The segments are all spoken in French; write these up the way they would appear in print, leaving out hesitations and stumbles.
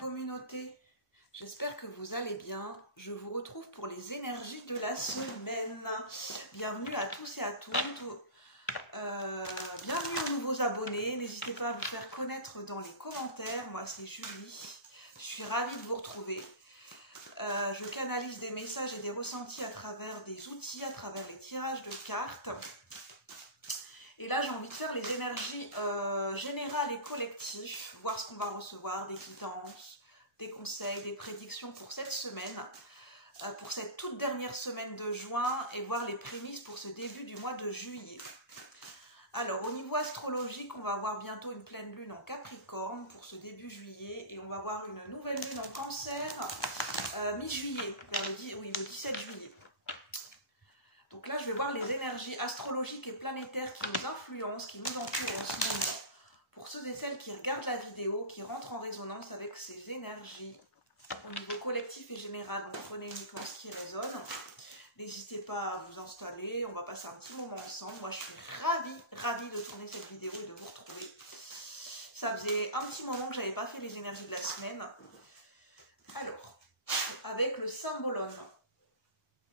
communauté, j'espère que vous allez bien. Je vous retrouve pour les énergies de la semaine. Bienvenue à tous et à toutes. Bienvenue aux nouveaux abonnés. N'hésitez pas à vous faire connaître dans les commentaires. Moi c'est Julie. Je suis ravie de vous retrouver. Je canalise des messages et des ressentis à travers des outils, à travers les tirages de cartes. Et là, j'ai envie de faire les énergies générales et collectives, voir ce qu'on va recevoir, des guidances, des conseils, des prédictions pour cette semaine, pour cette toute dernière semaine de juin, et voir les prémices pour ce début du mois de juillet. Alors, au niveau astrologique, on va avoir bientôt une pleine lune en Capricorne pour ce début juillet, et on va avoir une nouvelle lune en Cancer mi-juillet, vers le 17 juillet. Donc là, je vais voir les énergies astrologiques et planétaires qui nous influencent, qui nous entourent en ce moment. Pour ceux et celles qui regardent la vidéo, qui rentrent en résonance avec ces énergies au niveau collectif et général, donc prenez uniquement ce qui résonne. N'hésitez pas à vous installer, on va passer un petit moment ensemble. Moi, je suis ravie de tourner cette vidéo et de vous retrouver. Ça faisait un petit moment que je n'avais pas fait les énergies de la semaine. Alors, avec le symbolone,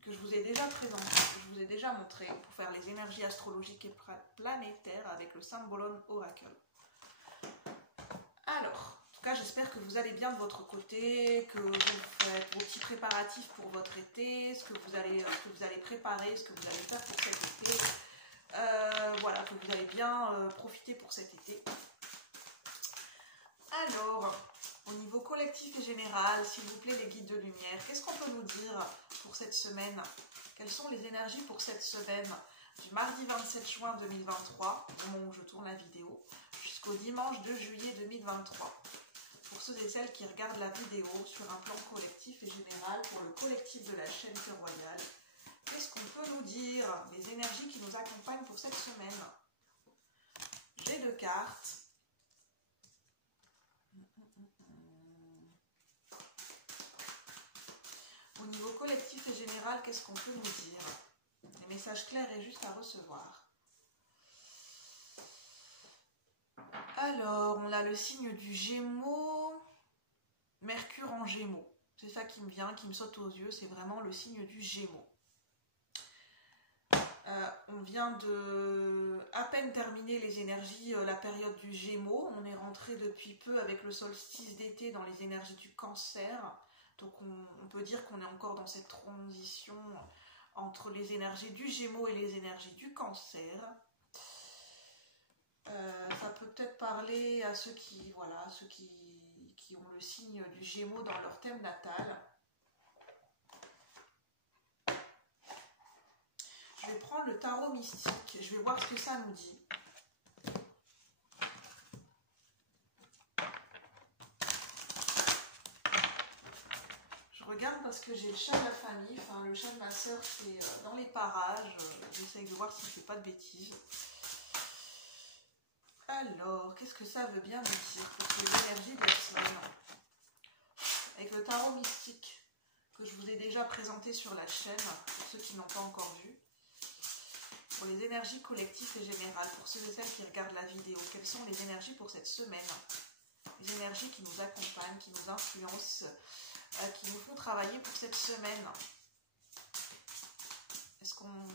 que je vous ai déjà présenté, que je vous ai déjà montré pour faire les énergies astrologiques et planétaires avec le Symbolone Oracle. Alors, en tout cas, j'espère que vous allez bien de votre côté, que vous faites vos petits préparatifs pour votre été, ce que vous allez préparer, ce que vous allez faire pour cet été. Voilà, que vous allez bien profiter pour cet été. Alors, au niveau collectif et général, s'il vous plaît, les guides de lumière, qu'est-ce qu'on peut nous dire pour cette semaine? Quelles sont les énergies pour cette semaine du mardi 27 juin 2023, au moment où je tourne la vidéo, jusqu'au dimanche 2 juillet 2023. Pour ceux et celles qui regardent la vidéo sur un plan collectif et général, pour le collectif de la chaîne Cœur Royal, qu'est-ce qu'on peut nous dire? Les énergies qui nous accompagnent pour cette semaine. J'ai 2 cartes. Au niveau collectif et général, qu'est-ce qu'on peut nous dire? Les messages clairs et justes à recevoir. Alors, on a le signe du Gémeaux, Mercure en Gémeaux. C'est ça qui me vient, qui me saute aux yeux, c'est vraiment le signe du Gémeaux. On vient de à peine terminer les énergies, la période du Gémeaux. On est rentré depuis peu avec le solstice d'été dans les énergies du Cancer. Donc on peut dire qu'on est encore dans cette transition entre les énergies du Gémeaux et les énergies du Cancer. Ça peut peut-être parler à ceux qui ont le signe du Gémeaux dans leur thème natal. Je vais prendre le tarot mystique, je vais voir ce que ça nous dit. Regarde parce que j'ai le chat de la famille, enfin le chat de ma soeur qui est dans les parages, j'essaye de voir s'il ne fait pas de bêtises. Alors, qu'est-ce que ça veut bien nous dire pour les énergies de la semaine? Avec le tarot mystique que je vous ai déjà présenté sur la chaîne, pour ceux qui n'ont pas encore vu. Pour les énergies collectives et générales, pour ceux et celles qui regardent la vidéo, quelles sont les énergies pour cette semaine? Les énergies qui nous accompagnent, qui nous influencent, qui nous font travailler pour cette semaine. Est-ce qu'on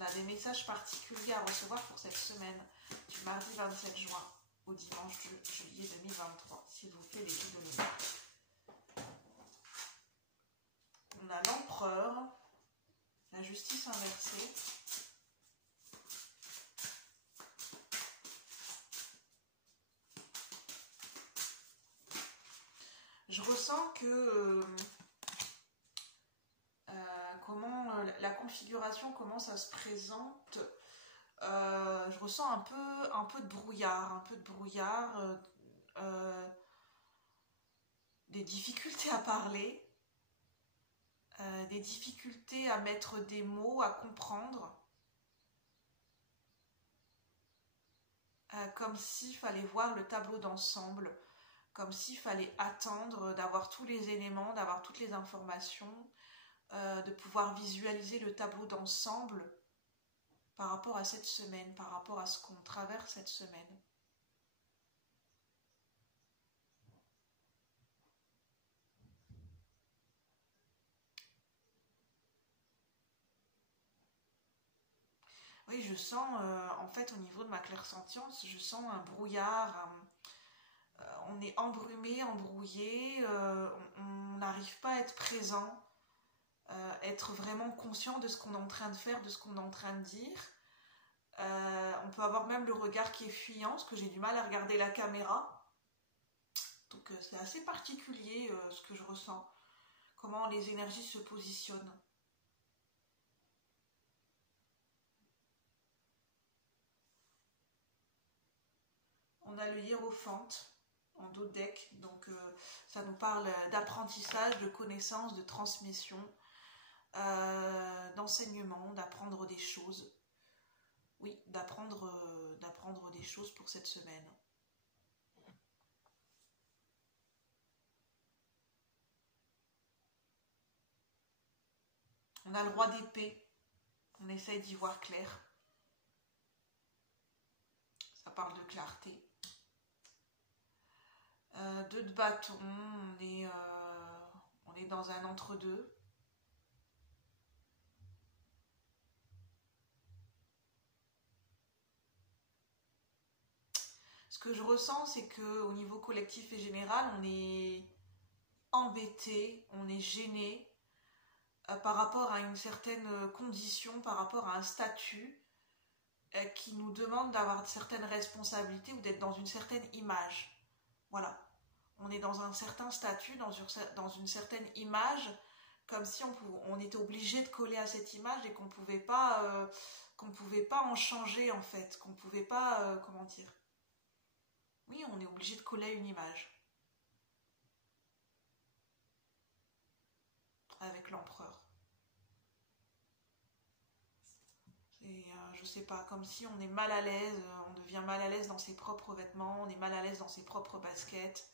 a des messages particuliers à recevoir pour cette semaine du mardi 27 juin au dimanche 2 juillet 2023? S'il vous plaît, les guides de lumière. On a l'empereur, la justice inversée. Je ressens que comment la configuration, comment ça se présente. Je ressens un peu de brouillard, des difficultés à parler, des difficultés à mettre des mots, à comprendre. Comme s'il fallait voir le tableau d'ensemble. Comme s'il fallait attendre d'avoir tous les éléments, d'avoir toutes les informations, de pouvoir visualiser le tableau d'ensemble par rapport à cette semaine, par rapport à ce qu'on traverse cette semaine. Oui, je sens, en fait, au niveau de ma clairsentience, je sens un brouillard. On est embrumé, embrouillé, on n'arrive pas à être présent, être vraiment conscient de ce qu'on est en train de faire, de ce qu'on est en train de dire. On peut avoir même le regard qui est fuyant, parce que j'ai du mal à regarder la caméra. Donc c'est assez particulier ce que je ressens, comment les énergies se positionnent. On a le hiérophante en dos de deck, donc ça nous parle d'apprentissage, de connaissance, de transmission, d'enseignement, d'apprendre des choses. Oui, d'apprendre des choses pour cette semaine. On a le roi d'épée, on essaye d'y voir clair. Ça parle de clarté. Deux de bâton, on est dans un entre-deux. Ce que je ressens, c'est qu'au niveau collectif et général, on est embêté, on est gêné par rapport à une certaine condition, par rapport à un statut qui nous demande d'avoir certaines responsabilités ou d'être dans une certaine image. Voilà. On est dans un certain statut, dans une certaine image, comme si on était obligé de coller à cette image et qu'on pouvait pas en changer en fait, qu'on pouvait pas, comment dire. Oui, on est obligé de coller à une image. Avec l'empereur. Et je sais pas, comme si on est mal à l'aise, on devient mal à l'aise dans ses propres vêtements, on est mal à l'aise dans ses propres baskets.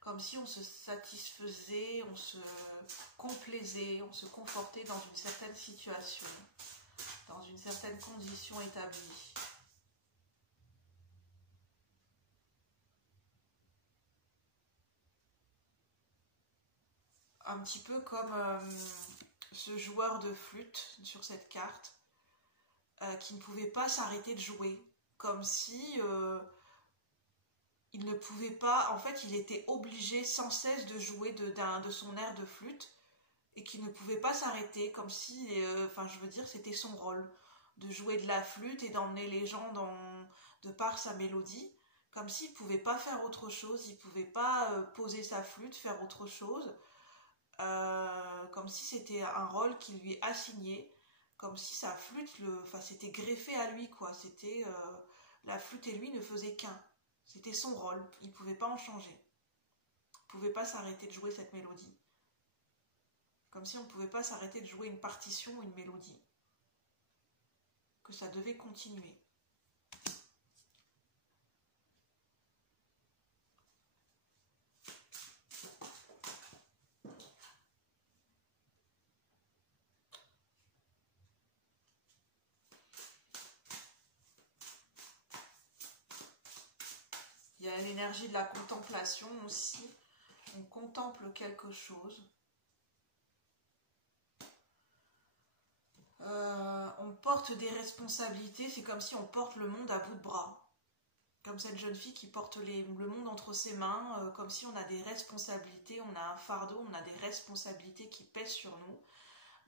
Comme si on se satisfaisait, on se complaisait, on se confortait dans une certaine situation, dans une certaine condition établie. Un petit peu comme ce joueur de flûte sur cette carte qui ne pouvait pas s'arrêter de jouer, comme si il ne pouvait pas, en fait il était obligé sans cesse de jouer de son air de flûte et qu'il ne pouvait pas s'arrêter, comme si, enfin je veux dire, c'était son rôle de jouer de la flûte et d'emmener les gens de par sa mélodie, comme s'il ne pouvait pas faire autre chose, il ne pouvait pas poser sa flûte, faire autre chose, comme si c'était un rôle qui lui est assigné, comme si sa flûte, c'était greffé à lui, quoi. C'était la flûte et lui ne faisaient qu'un. C'était son rôle, il ne pouvait pas en changer. Il ne pouvait pas s'arrêter de jouer cette mélodie. Comme si on ne pouvait pas s'arrêter de jouer une partition ou une mélodie. Que ça devait continuer. Il y a l'énergie de la contemplation aussi. On contemple quelque chose. On porte des responsabilités. C'est comme si on porte le monde à bout de bras. Comme cette jeune fille qui porte le monde entre ses mains. Comme si on a des responsabilités. On a un fardeau. On a des responsabilités qui pèsent sur nous.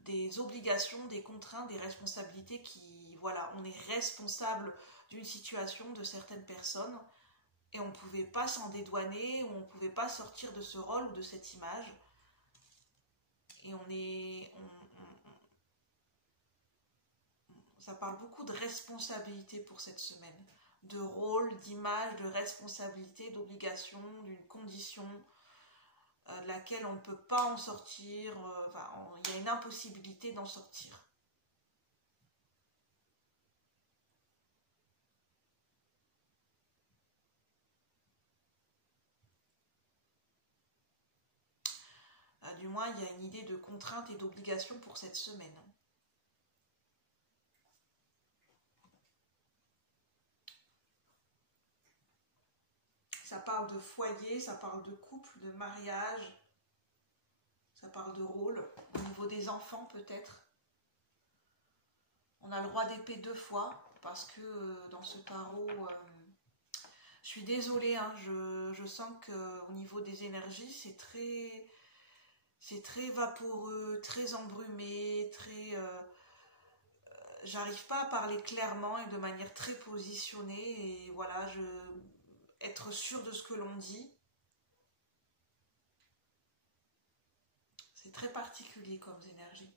Des obligations, des contraintes, des responsabilités qui... Voilà, on est responsable d'une situation de certaines personnes. Et on ne pouvait pas s'en dédouaner, ou on ne pouvait pas sortir de ce rôle ou de cette image. Et ça parle beaucoup de responsabilité pour cette semaine. De rôle, d'image, de responsabilité, d'obligation, d'une condition de laquelle on ne peut pas en sortir. Il y a une impossibilité d'en sortir. Du moins, il y a une idée de contrainte et d'obligation pour cette semaine. Ça parle de foyer, ça parle de couple, de mariage, ça parle de rôle, au niveau des enfants peut-être. On a le roi d'épée 2 fois, parce que dans ce tarot, je suis désolée, hein, je sens qu'au niveau des énergies, c'est très vaporeux, très embrumé, j'arrive pas à parler clairement et de manière très positionnée, et voilà, être sûr de ce que l'on dit. C'est très particulier comme énergie.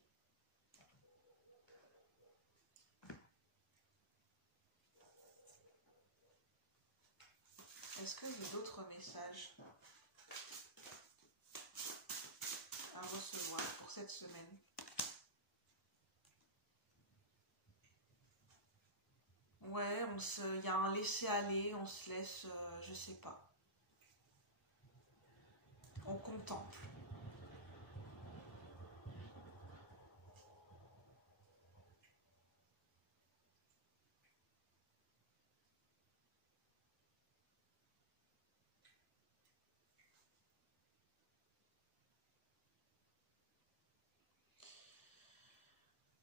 Est-ce que j'ai d'autres messages à recevoir pour cette semaine? Ouais, il y a un laisser-aller, on se laisse, je sais pas. On contemple.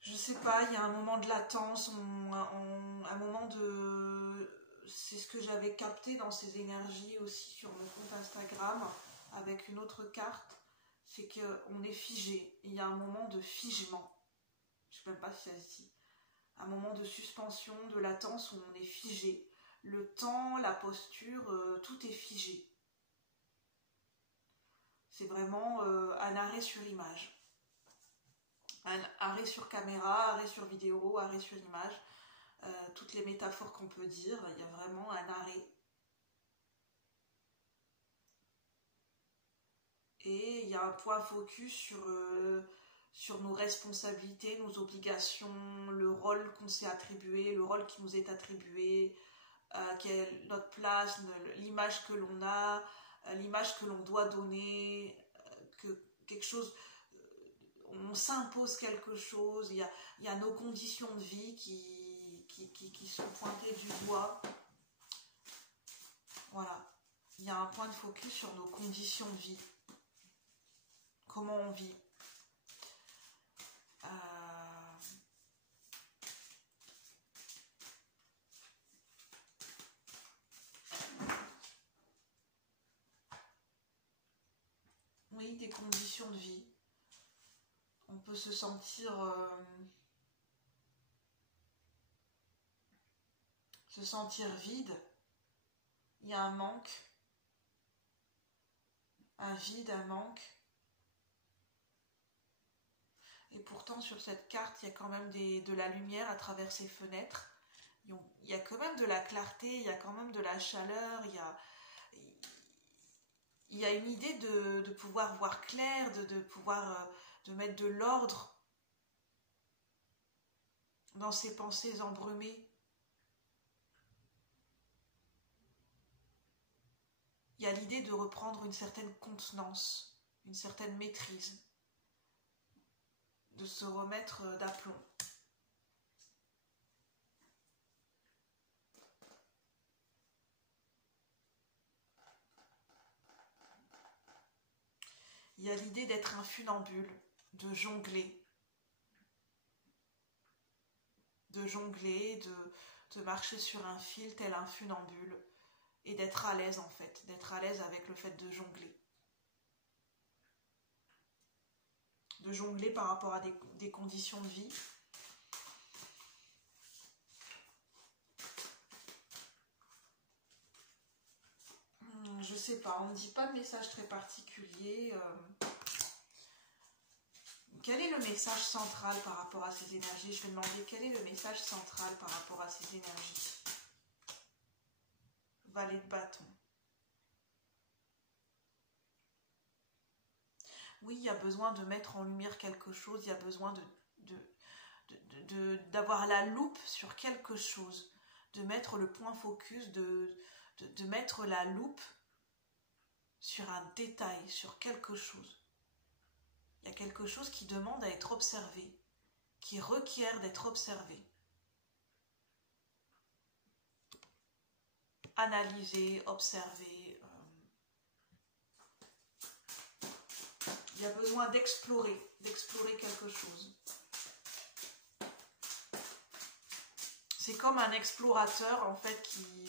Je sais pas, il y a un moment de latence, un moment de... C'est ce que j'avais capté dans ces énergies aussi sur mon compte Instagram, avec une autre carte, c'est qu'on est figé. Il y a un moment de figement. Je sais même pas si ça se dit. Un moment de suspension, de latence où on est figé. Le temps, la posture, tout est figé. C'est vraiment un arrêt sur image. Un arrêt sur caméra, arrêt sur vidéo, arrêt sur image, toutes les métaphores qu'on peut dire, il y a vraiment un arrêt. Et il y a un point focus sur nos responsabilités, nos obligations, le rôle qu'on s'est attribué, le rôle qui nous est attribué, quelle est notre place, l'image que l'on a, l'image que l'on doit donner, que quelque chose... On s'impose quelque chose, il y a nos conditions de vie qui sont pointées du doigt. Voilà, il y a un point de focus sur nos conditions de vie. Comment on vit. Oui, des conditions de vie. On peut se sentir vide. Il y a un manque, un vide, un manque. Et pourtant sur cette carte, il y a quand même de la lumière à travers ces fenêtres. Il y a quand même de la clarté, il y a quand même de la chaleur, il y a une idée de pouvoir voir clair, de pouvoir de mettre de l'ordre dans ses pensées embrumées. Il y a l'idée de reprendre une certaine contenance, une certaine maîtrise, de se remettre d'aplomb. Il y a l'idée d'être un funambule, de jongler, de marcher sur un fil tel un funambule, et d'être à l'aise en fait, d'être à l'aise avec le fait de jongler. De jongler par rapport à des conditions de vie. Je sais pas, on ne dit pas de message très particulier. Quel est le message central par rapport à ces énergies? Je vais demander quel est le message central par rapport à ces énergies. Valet de bâton. Oui, il y a besoin de mettre en lumière quelque chose, il y a besoin d'avoir la loupe sur quelque chose, de mettre le point focus, de mettre la loupe sur un détail, sur quelque chose. Il y a quelque chose qui demande à être observé, qui requiert d'être observé. Analysé, observé, y a besoin d'explorer quelque chose. C'est comme un explorateur en fait qui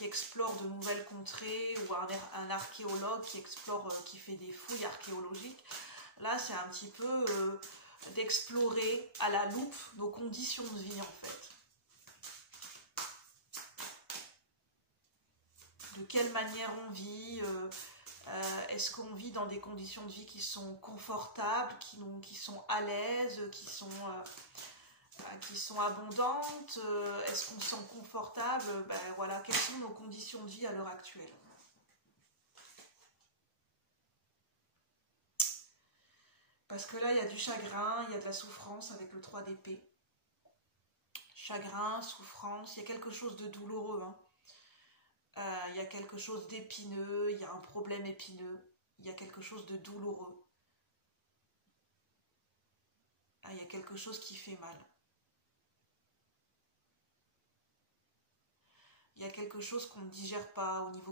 explore de nouvelles contrées, ou un archéologue qui explore, qui fait des fouilles archéologiques. Là, c'est un petit peu d'explorer à la loupe nos conditions de vie en fait. De quelle manière on vit, est-ce qu'on vit dans des conditions de vie qui sont confortables, qui sont à l'aise, qui sont abondantes, est-ce qu'on se sent confortable, ben voilà, quelles sont nos conditions de vie à l'heure actuelle. Parce que là, il y a du chagrin, il y a de la souffrance avec le 3 d'épée. Chagrin, souffrance, il y a quelque chose de douloureux, hein. Il y a quelque chose d'épineux, il y a un problème épineux, il y a quelque chose de douloureux. Il y a quelque chose qui fait mal. Il y a quelque chose qu'on ne digère pas au niveau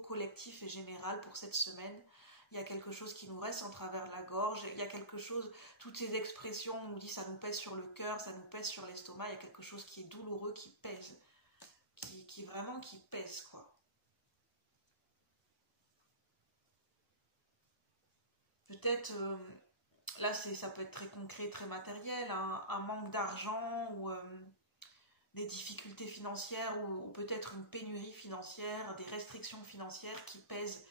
collectif et général, pour cette semaine. Il y a quelque chose qui nous reste en travers de la gorge. Il y a quelque chose, toutes ces expressions, on nous dit ça nous pèse sur le cœur, ça nous pèse sur l'estomac. Il y a quelque chose qui est douloureux, qui pèse. Qui pèse, quoi. Peut-être, là ça peut être très concret, très matériel, un manque d'argent ou des difficultés financières ou peut-être une pénurie financière, des restrictions financières qui pèsent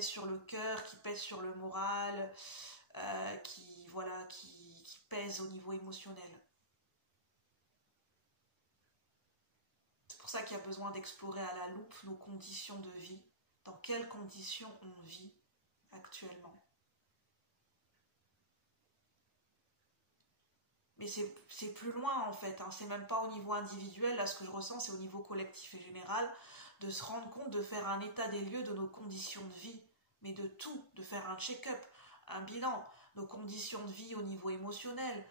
sur le cœur, qui pèsent sur le moral, qui pèsent au niveau émotionnel. C'est pour ça qu'il y a besoin d'explorer à la loupe nos conditions de vie, dans quelles conditions on vit actuellement. Mais c'est plus loin en fait, hein. C'est même pas au niveau individuel, là ce que je ressens c'est au niveau collectif et général, de se rendre compte, de faire un état des lieux de nos conditions de vie, mais de tout, de faire un check-up, un bilan, nos conditions de vie au niveau émotionnel.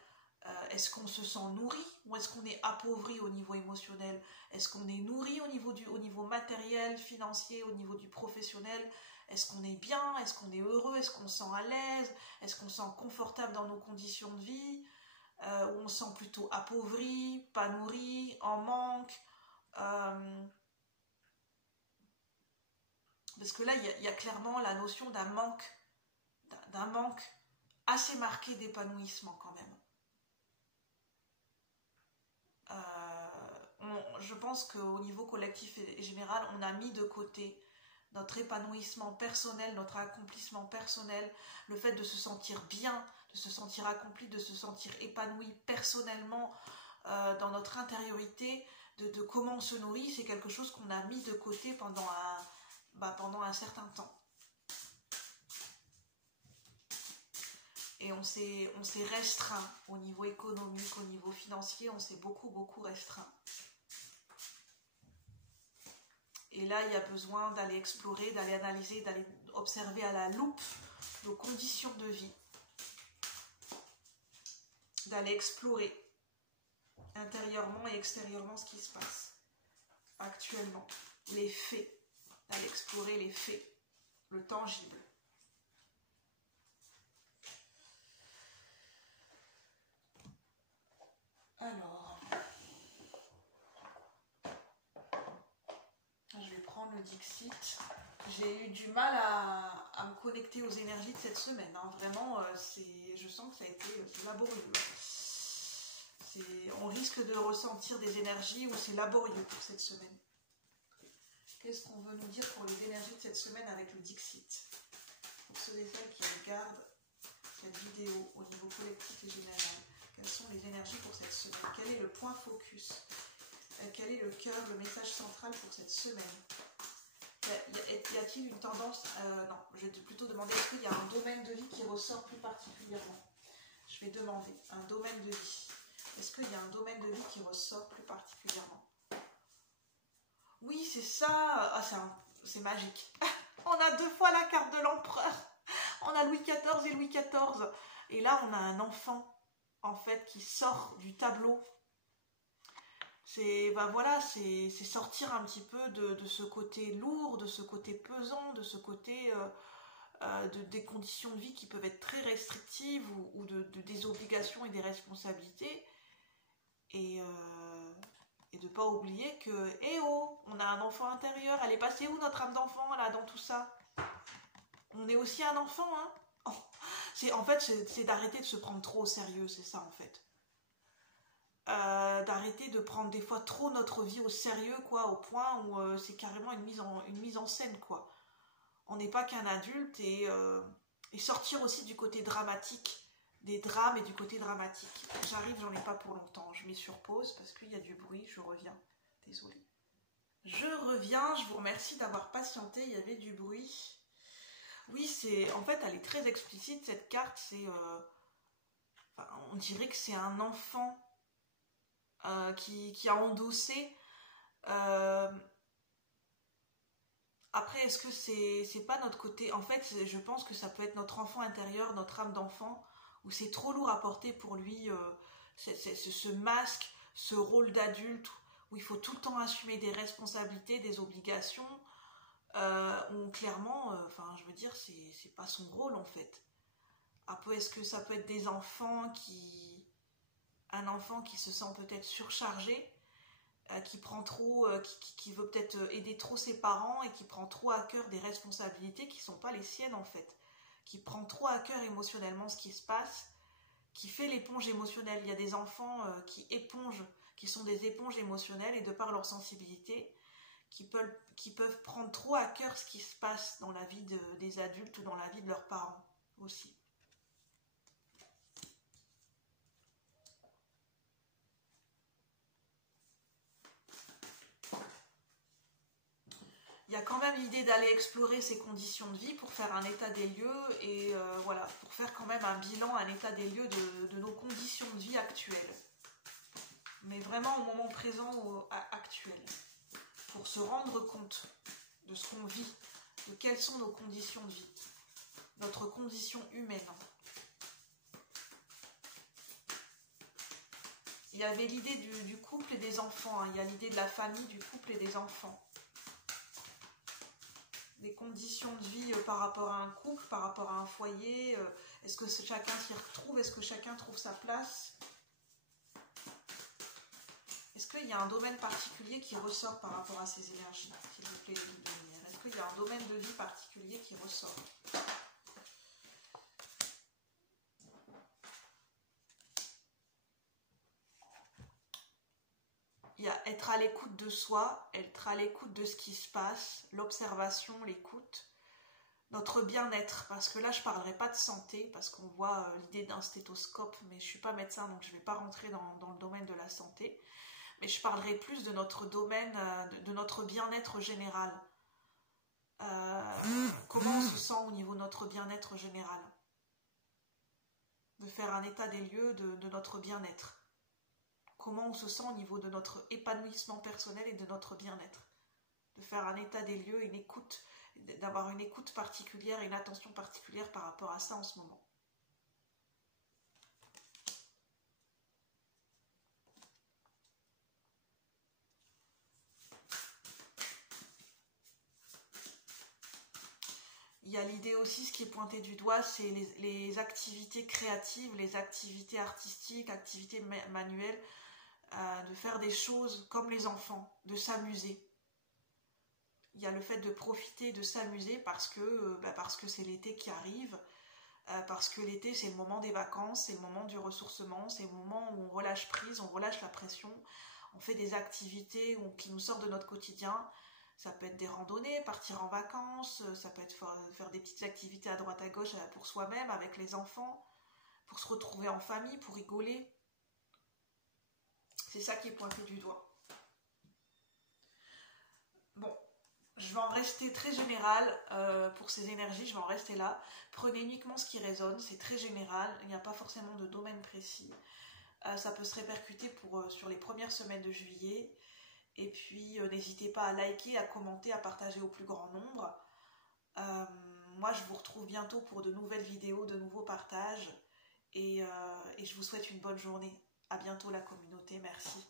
Est-ce qu'on se sent nourri ou est-ce qu'on est appauvri au niveau émotionnel? Est-ce qu'on est nourri au niveau matériel, financier, au niveau du professionnel? Est-ce qu'on est bien? Est-ce qu'on est heureux? Est-ce qu'on se sent à l'aise? Est-ce qu'on se sent confortable dans nos conditions de vie? Ou on se sent plutôt appauvri, pas nourri, en manque? Parce que là, il y a clairement la notion d'un manque assez marqué d'épanouissement quand même. Je pense qu'au niveau collectif et général, on a mis de côté notre épanouissement personnel, notre accomplissement personnel, le fait de se sentir bien, de se sentir accompli, de se sentir épanoui personnellement dans notre intériorité, de comment on se nourrit, c'est quelque chose qu'on a mis de côté pendant un certain temps. Et on s'est restreint au niveau économique, au niveau financier, on s'est beaucoup restreint. Et là, il y a besoin d'aller explorer, d'aller analyser, d'aller observer à la loupe nos conditions de vie. D'aller explorer intérieurement et extérieurement ce qui se passe actuellement. Les faits. D'aller explorer les faits, le tangible. Alors, je vais prendre le Dixit. J'ai eu du mal à me connecter aux énergies de cette semaine. Hein. Vraiment, je sens que ça a été laborieux. On risque de ressentir des énergies où c'est laborieux pour cette semaine. Qu'est-ce qu'on veut nous dire pour les énergies de cette semaine avec le Dixit? Pour ceux et celles qui regardent cette vidéo au niveau collectif et général, quelles sont les énergies pour cette semaine? Quel est le point focus? Quel est le cœur, le message central pour cette semaine? Y a-t-il une tendance... non, je vais plutôt demander, est-ce qu'il y a un domaine de vie qui ressort plus particulièrement? Je vais demander, un domaine de vie. Est-ce qu'il y a un domaine de vie qui ressort plus particulièrement? Oui, c'est ça. C'est magique. On a 2 fois la carte de l'empereur. On a Louis XIV et Louis XIV. Et là, on a un enfant, en fait, qui sort du tableau. C'est sortir un petit peu de ce côté lourd, de ce côté pesant, de ce côté des conditions de vie qui peuvent être très restrictives ou des obligations et des responsabilités. Et de ne pas oublier que, eh oh, on a un enfant intérieur, elle est passée où notre âme d'enfant là dans tout ça? On est aussi un enfant, hein. En fait, c'est d'arrêter de se prendre trop au sérieux, c'est ça en fait. D'arrêter de prendre des fois trop notre vie au sérieux, quoi, au point où c'est carrément une mise en scène, quoi. On n'est pas qu'un adulte et sortir aussi du côté dramatique, des drames et du côté dramatique. J'arrive, j'en ai pas pour longtemps, je mets sur pause parce qu'il y a du bruit, je reviens, désolée. Je reviens, je vous remercie d'avoir patienté, il y avait du bruit. Oui, en fait, elle est très explicite cette carte, on dirait que c'est un enfant qui a endossé. Après, est-ce que c'est pas notre côté? En fait, je pense que ça peut être notre enfant intérieur, notre âme d'enfant, où c'est trop lourd à porter pour lui, ce masque, ce rôle d'adulte, où il faut tout le temps assumer des responsabilités, des obligations, où clairement, je veux dire, c'est pas son rôle en fait. Après, est-ce que ça peut être des enfants un enfant qui se sent peut-être surchargé, qui prend trop, qui veut peut-être aider trop ses parents et qui prend trop à cœur des responsabilités qui ne sont pas les siennes en fait, qui prend trop à cœur émotionnellement ce qui se passe, qui fait l'éponge émotionnelle. Il y a des enfants qui sont des éponges émotionnelles et de par leur sensibilité, qui peuvent prendre trop à cœur ce qui se passe dans la vie des adultes ou dans la vie de leurs parents aussi. Il y a quand même l'idée d'aller explorer ces conditions de vie pour faire un état des lieux et voilà, pour faire quand même un bilan, un état des lieux de nos conditions de vie actuelles. Mais vraiment au moment présent, actuel. Pour se rendre compte de ce qu'on vit, de quelles sont nos conditions de vie, notre condition humaine. Il y avait l'idée du couple et des enfants, hein. Il y a l'idée de la famille, du couple et des enfants. Des conditions de vie par rapport à un couple, par rapport à un foyer, est-ce que chacun s'y retrouve, est-ce que chacun trouve sa place? Est-ce qu'il y a un domaine particulier qui ressort par rapport à ces énergies, s'il vous plaît, de lumière? Est-ce qu'il y a un domaine de vie particulier qui ressort? Il y a être à l'écoute de soi, être à l'écoute de ce qui se passe, l'observation, l'écoute, notre bien-être, parce que là je ne parlerai pas de santé, parce qu'on voit l'idée d'un stéthoscope, mais je ne suis pas médecin, donc je ne vais pas rentrer dans le domaine de la santé, mais je parlerai plus de notre domaine, de notre bien-être général. Comment on se sent au niveau de notre bien-être général? De faire un état des lieux de notre bien-être. Comment on se sent au niveau de notre épanouissement personnel et de notre bien-être. De faire un état des lieux, une écoute, d'avoir une écoute particulière et une attention particulière par rapport à ça en ce moment. Il y a l'idée aussi, ce qui est pointé du doigt, c'est les activités créatives, les activités artistiques, activités manuelles, de faire des choses comme les enfants, de s'amuser. Il y a le fait de profiter, de s'amuser parce que c'est l'été qui arrive, parce que l'été c'est le moment des vacances, c'est le moment du ressourcement, c'est le moment où on relâche prise, on relâche la pression, on fait des activités qui nous sortent de notre quotidien. Ça peut être des randonnées, partir en vacances, ça peut être faire des petites activités à droite à gauche pour soi-même, avec les enfants, pour se retrouver en famille, pour rigoler. C'est ça qui est pointé du doigt. Bon, je vais en rester très général pour ces énergies, je vais en rester là. Prenez uniquement ce qui résonne, c'est très général, il n'y a pas forcément de domaine précis. Ça peut se répercuter sur les premières semaines de juillet. Et puis, n'hésitez pas à liker, à commenter, à partager au plus grand nombre. Moi, je vous retrouve bientôt pour de nouvelles vidéos, de nouveaux partages. Et je vous souhaite une bonne journée. À bientôt la communauté, merci.